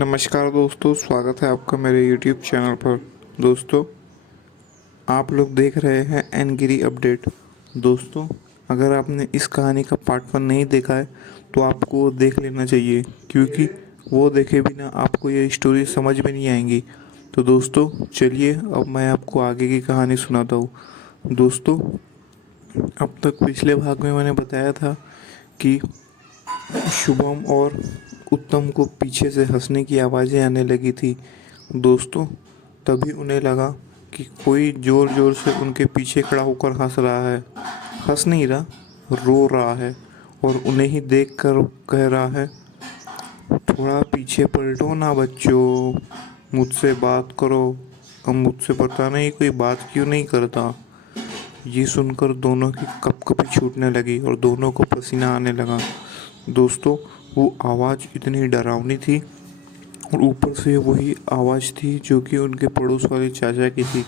नमस्कार दोस्तों, स्वागत है आपका मेरे YouTube चैनल पर। दोस्तों, आप लोग देख रहे हैं एनगिरी अपडेट। दोस्तों, अगर आपने इस कहानी का पार्ट 1 नहीं देखा है तो आपको वो देख लेना चाहिए, क्योंकि वो देखे बिना आपको ये स्टोरी समझ में नहीं आएंगी। तो दोस्तों चलिए, अब मैं आपको आगे की कहानी सुनाता हूँ। दोस्तों, अब तक पिछले भाग में मैंने बताया था कि शुभम और उत्तम को पीछे से हंसने की आवाज़ें आने लगी थी। दोस्तों, तभी उन्हें लगा कि कोई ज़ोर ज़ोर से उनके पीछे खड़ा होकर हंस रहा है। हंस नहीं रहा, रो रहा है, और उन्हें ही देख कर कह रहा है, थोड़ा पीछे पलटो ना बच्चों, मुझसे बात करो। अब मुझसे पता नहीं कोई बात क्यों नहीं करता। ये सुनकर दोनों की कपकपी छूटने लगी और दोनों को पसीना आने लगा। दोस्तों, वो आवाज़ इतनी डरावनी थी और ऊपर से वही आवाज़ थी जो कि उनके पड़ोस वाले चाचा की थी।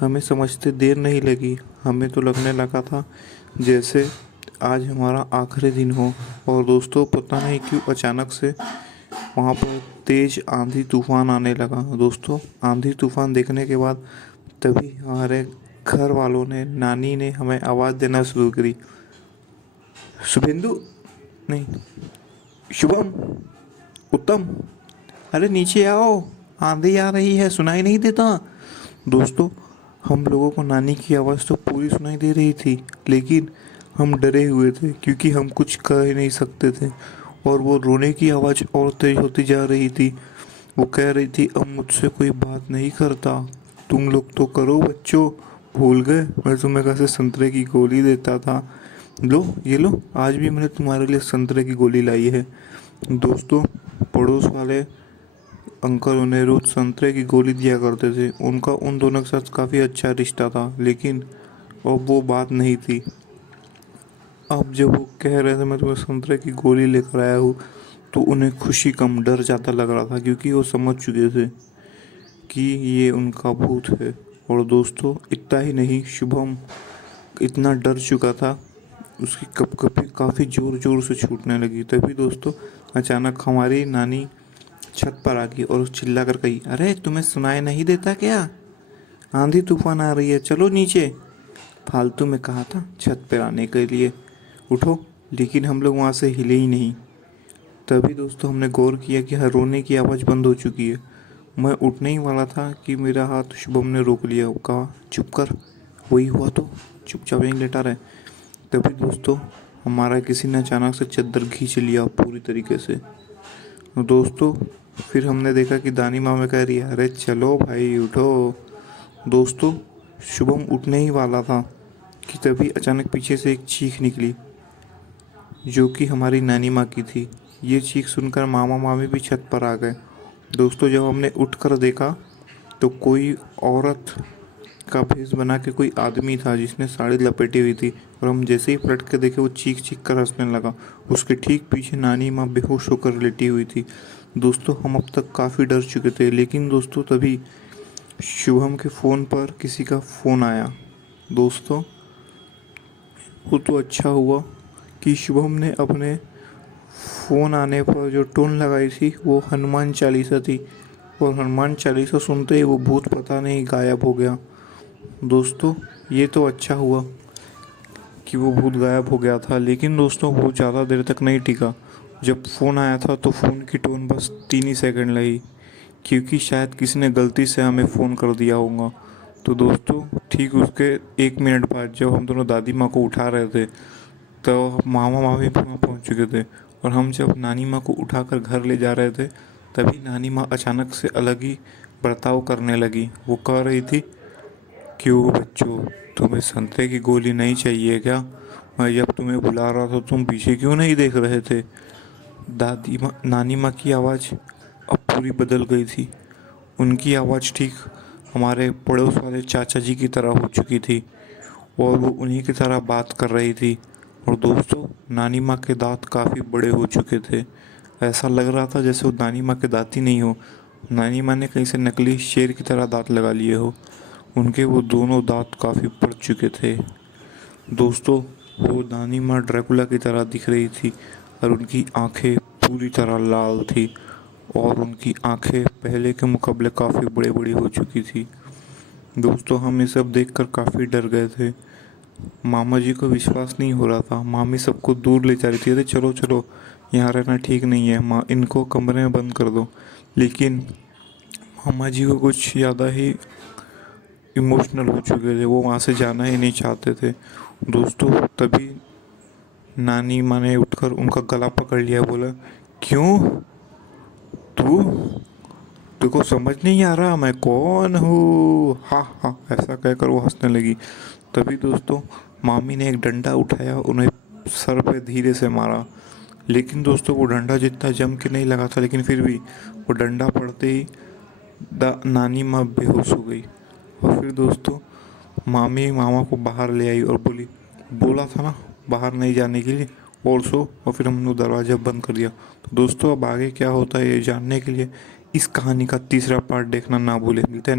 हमें समझते देर नहीं लगी। हमें तो लगने लगा था जैसे आज हमारा आखिरी दिन हो। और दोस्तों, पता नहीं क्यों अचानक से वहाँ पर तेज़ आंधी तूफान आने लगा। दोस्तों, आंधी तूफान देखने के बाद तभी हमारे घर वालों ने, नानी ने हमें आवाज़ देना शुरू करी। शुभेंदु, नहीं, शुभम, उत्तम, अरे नीचे आओ, आंधी आ रही है, सुनाई नहीं देता। दोस्तों, हम लोगों को नानी की आवाज़ तो पूरी सुनाई दे रही थी, लेकिन हम डरे हुए थे क्योंकि हम कुछ कह ही नहीं सकते थे। और वो रोने की आवाज़ और तेज होती जा रही थी। वो कह रही थी, अब मुझसे कोई बात नहीं करता, तुम लोग तो करो बच्चों, भूल गए मैं तुम्हें कैसे संतरे की गोली देता था। लो, ये लो, आज भी मैंने तुम्हारे लिए संतरे की गोली लाई है। दोस्तों, पड़ोस वाले अंकल उन्हें रोज संतरे की गोली दिया करते थे। उनका उन दोनों के साथ काफ़ी अच्छा रिश्ता था, लेकिन अब वो बात नहीं थी। अब जब वो कह रहे थे मैं तुम्हें संतरे की गोली लेकर आया हूँ, तो उन्हें खुशी कम डर ज़्यादा लग रहा था, क्योंकि वो समझ चुके थे कि ये उनका भूत है। और दोस्तों, इतना ही नहीं, शुभम इतना डर चुका था, उसकी कपकपी काफ़ी ज़ोर ज़ोर से छूटने लगी। तभी दोस्तों, अचानक हमारी नानी छत पर आ गई और चिल्ला कर कही, अरे तुम्हें सुनाई नहीं देता क्या? आंधी तूफान आ रही है, चलो नीचे। फालतू में कहा था छत पर आने के लिए, उठो। लेकिन हम लोग वहाँ से हिले ही नहीं। तभी दोस्तों, हमने गौर किया कि हर रोने की आवाज़ बंद हो चुकी है। मैं उठने ही वाला था कि मेरा हाथ शुभम ने रोक लिया। वो कहा, चुप कर, वही हुआ तो चुपचाप यहीं लेटा रहे। तभी दोस्तों, हमारा किसी ने अचानक से चद्दर खींच लिया पूरी तरीके से। दोस्तों, फिर हमने देखा कि दानी माँ में कह रही है, अरे चलो भाई उठो। दोस्तों, शुभम उठने ही वाला था कि तभी अचानक पीछे से एक चीख निकली, जो कि हमारी नानी माँ की थी। ये चीख सुनकर मामा मामी भी छत पर आ गए। दोस्तों, जब हमने उठकर देखा तो कोई औरत का भेष बना के कोई आदमी था जिसने साड़ी लपेटी हुई थी। और हम जैसे ही पलट के देखे, वो चीख चीख कर हंसने लगा। उसके ठीक पीछे नानी माँ बेहोश होकर लेटी हुई थी। दोस्तों, हम अब तक काफ़ी डर चुके थे, लेकिन दोस्तों तभी शुभम के फ़ोन पर किसी का फ़ोन आया। दोस्तों, वो तो अच्छा हुआ कि शुभम ने अपने फ़ोन आने पर जो टोन लगाई थी वो हनुमान चालीसा थी, और हनुमान चालीसा सुनते ही वो भूत पता नहीं गायब हो गया। दोस्तों, ये तो अच्छा हुआ कि वो भूत गायब हो गया था, लेकिन दोस्तों वो ज़्यादा देर तक नहीं टिका। जब फ़ोन आया था तो फ़ोन की टोन बस 3 ही सेकंड लगी, क्योंकि शायद किसी ने गलती से हमें फ़ोन कर दिया होगा। तो दोस्तों, ठीक उसके 1 मिनट बाद जब हम दोनों दादी माँ को उठा रहे थे, तो मामा मामी भी वहाँ पहुँच चुके थे। और हम जब नानी माँ को उठाकर घर ले जा रहे थे, तभी नानी माँ अचानक से अलग ही बर्ताव करने लगी। वो कह रही थी, क्यों बच्चों, तुम्हें संतरे की गोली नहीं चाहिए क्या? मैं जब तुम्हें बुला रहा था तुम पीछे क्यों नहीं देख रहे थे? दादी माँ, नानी माँ की आवाज़ अब पूरी बदल गई थी। उनकी आवाज़ ठीक हमारे पड़ोस वाले चाचा जी की तरह हो चुकी थी, और वो उन्हीं की तरह बात कर रही थी। और दोस्तों, नानी माँ के दांत काफ़ी बड़े हो चुके थे। ऐसा लग रहा था जैसे वो नानी माँ के दांत ही नहीं हो, नानी माँ ने कहीं से नकली शेर की तरह दांत लगा लिए हो। उनके वो दोनों दांत काफ़ी बढ़ चुके थे। दोस्तों, वो नानी माँ ड्रैकुला की तरह दिख रही थी, और उनकी आंखें पूरी तरह लाल थी। और उनकी आंखें पहले के मुकाबले काफ़ी बड़ी बड़ी हो चुकी थी। दोस्तों हम ये सब देखकर काफ़ी डर गए थे। मामा जी को विश्वास नहीं हो रहा था। मामी सबको दूर ले जा रही थी, अरे चलो चलो यहाँ रहना ठीक नहीं है, माँ इनको कमरे में बंद कर दो। लेकिन मामा जी को कुछ ज़्यादा ही इमोशनल हो चुके थे, वो वहाँ से जाना ही नहीं चाहते थे। दोस्तों तभी नानी माँ ने उठकर उनका गला पकड़ लिया, बोला क्यों, तू तेरे को समझ नहीं आ रहा मैं कौन हूँ, हा हा, ऐसा कहकर वो हंसने लगी। तभी दोस्तों मामी ने एक डंडा उठाया, उन्हें सर पे धीरे से मारा। लेकिन दोस्तों वो डंडा जितना जम के नहीं लगा था, लेकिन फिर भी वो डंडा पड़ते ही नानी माँ बेहोश हो गई। और फिर दोस्तों मामी मामा को बाहर ले आई और बोली, बोला था ना बाहर नहीं जाने के लिए, और सो। और फिर हमने दरवाज़ा बंद कर दिया। तो दोस्तों अब आगे क्या होता है ये जानने के लिए इस कहानी का तीसरा पार्ट देखना ना भूलें। मिलते हैं